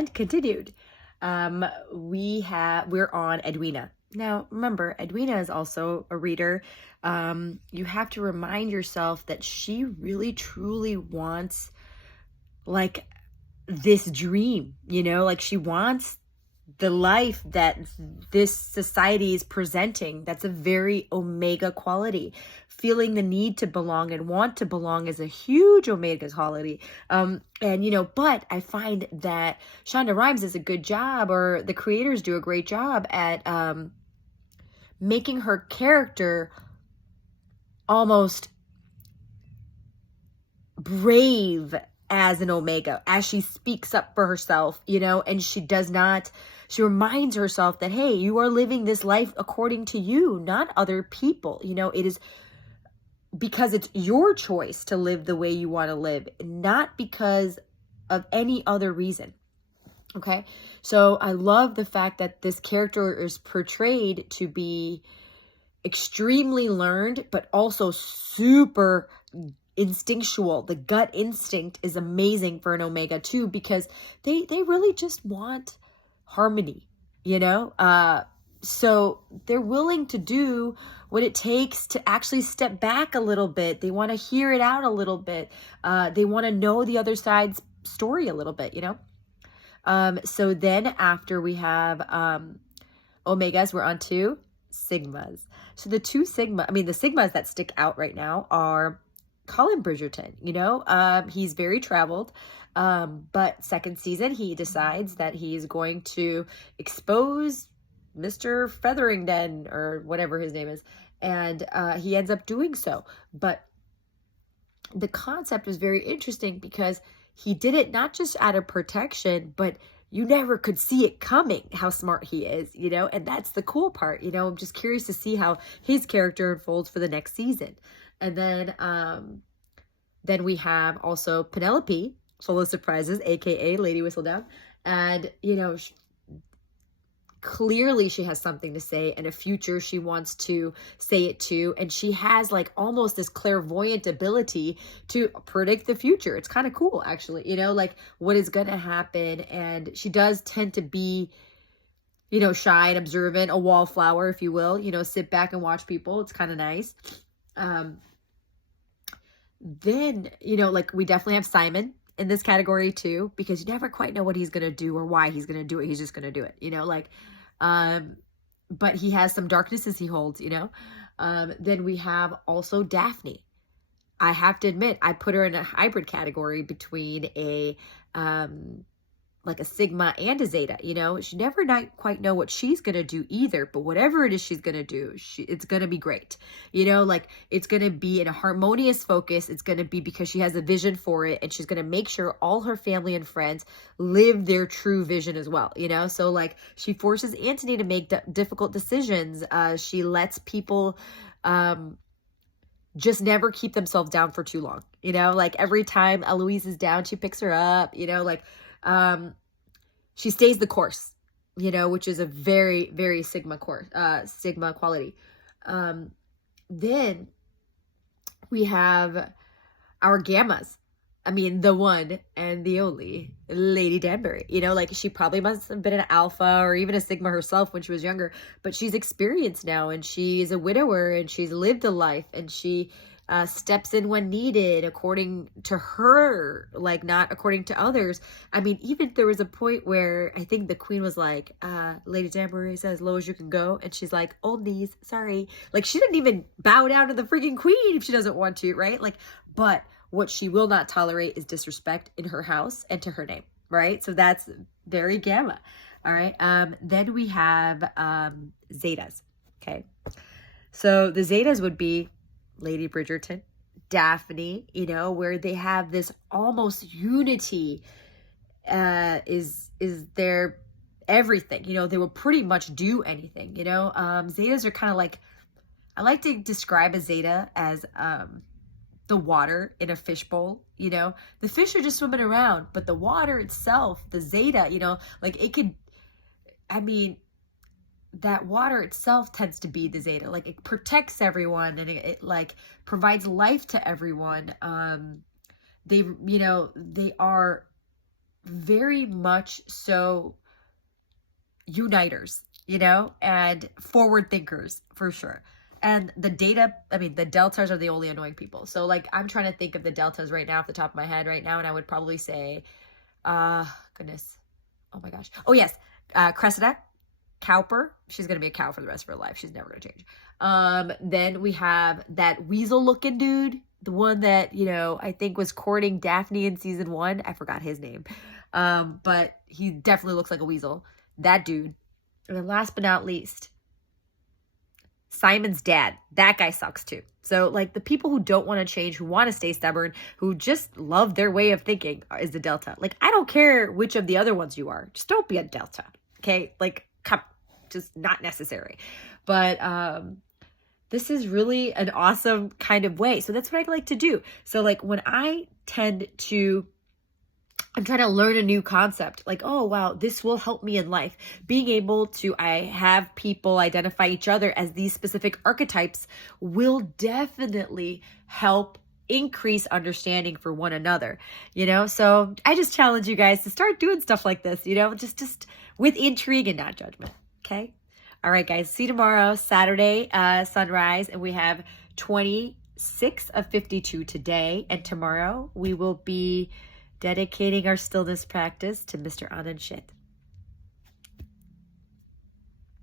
And continued. We're on Edwina. Now, remember, Edwina is also a reader. You have to remind yourself that she really truly wants like this dream, like she wants the life that this society is presenting. That's a very Omega quality. Feeling the need to belong and want to belong is a huge Omega quality. But I find that Shonda Rhimes does a good job, or the creators do a great job at making her character almost brave as an Omega, as she speaks up for herself, and she reminds herself that, hey, you are living this life according to you, not other people. It is because it's your choice to live the way you want to live, not because of any other reason. Okay. So I love the fact that this character is portrayed to be extremely learned, but also super instinctual. The gut instinct is amazing for an Omega too, because they really just want harmony, so they're willing to do what it takes to actually step back a little bit. They want to hear it out a little bit. They want to know the other side's story a little bit, So then after we have Omegas, we're on to Sigmas. So the the Sigmas that stick out right now are Colin Bridgerton. He's very traveled. But second season, he decides that he's going to expose Mr. Featherington, or whatever his name is. And he ends up doing so. But the concept was very interesting because he did it not just out of protection, but you never could see it coming, how smart he is, and that's the cool part. I'm just curious to see how his character unfolds for the next season. And then we have also Penelope, full of surprises, aka Lady Whistledown. And, clearly she has something to say and a future she wants to say it to. And she has like almost this clairvoyant ability to predict the future. It's kind of cool, actually, like what is going to happen. And she does tend to be, shy and observant, a wallflower, if you will, sit back and watch people. It's kind of nice. Then, we definitely have Simon in this category too, because you never quite know what he's going to do or why he's going to do it. He's just going to do it, but he has some darknesses he holds, then we have also Daphne. I have to admit, I put her in a hybrid category between a Sigma and a Zeta. She never quite know what she's going to do either, but whatever it is she's going to do, it's going to be great. It's going to be in a harmonious focus. It's going to be because she has a vision for it, and she's going to make sure all her family and friends live their true vision as well. So she forces Antony to make difficult decisions. She lets people, just never keep themselves down for too long. Every time Eloise is down, she picks her up, she stays the course, which is a very, very Sigma quality. Then we have our Gammas. The one and the only Lady Danbury. She probably must have been an alpha or even a Sigma herself when she was younger, but she's experienced now, and she's a widower, and she's lived a life, and she steps in when needed according to her, not according to others. Even there was a point where I think the queen was like, Lady Danbury says as low as you can go, and she's like, old knees, sorry. She didn't even bow down to the freaking queen if she doesn't want to, right? But what she will not tolerate is disrespect in her house and to her name, right? So that's very Gamma. All right. Then we have Zetas. Okay. So the Zetas would be Lady Bridgerton, Daphne, where they have this almost unity, is their everything. They will pretty much do anything. Zetas are kind of I like to describe a Zeta as the water in a fishbowl. The fish are just swimming around, but the water itself, the Zeta, it could, that water itself tends to be the Zeta. It protects everyone, and it provides life to everyone. They are very much so uniters, you know, and forward thinkers for sure. And the data, I mean, the deltas are the only annoying people. So like, I'm trying to think of the deltas right now off the top of my head right now. And I would probably say, goodness. Oh my gosh. Oh yes. Cressida, Cowper. She's going to be a cow for the rest of her life. She's never going to change. Then we have that weasel looking dude, the one that, you know, I think was courting Daphne in season 1. I forgot his name. But he definitely looks like a weasel. That dude. And then last but not least, Simon's dad. That guy sucks too. So like the people who don't want to change, who want to stay stubborn, who just love their way of thinking is the delta. Like, I don't care which of the other ones you are. Just don't be a delta. Okay? Like, come, just not necessary. But this is really an awesome kind of way. So that's what I like to do. So like when I'm trying to learn a new concept, like, oh, wow, this will help me in life. Being able to, I have people identify each other as these specific archetypes will definitely help increase understanding for one another, you know? So I just challenge you guys to start doing stuff like this, you know, just with intrigue and not judgment. Okay. All right, guys, see you tomorrow, Saturday, sunrise. And we have 26 of 52 today. And tomorrow we will be dedicating our stillness practice to Mr. Anand Shit.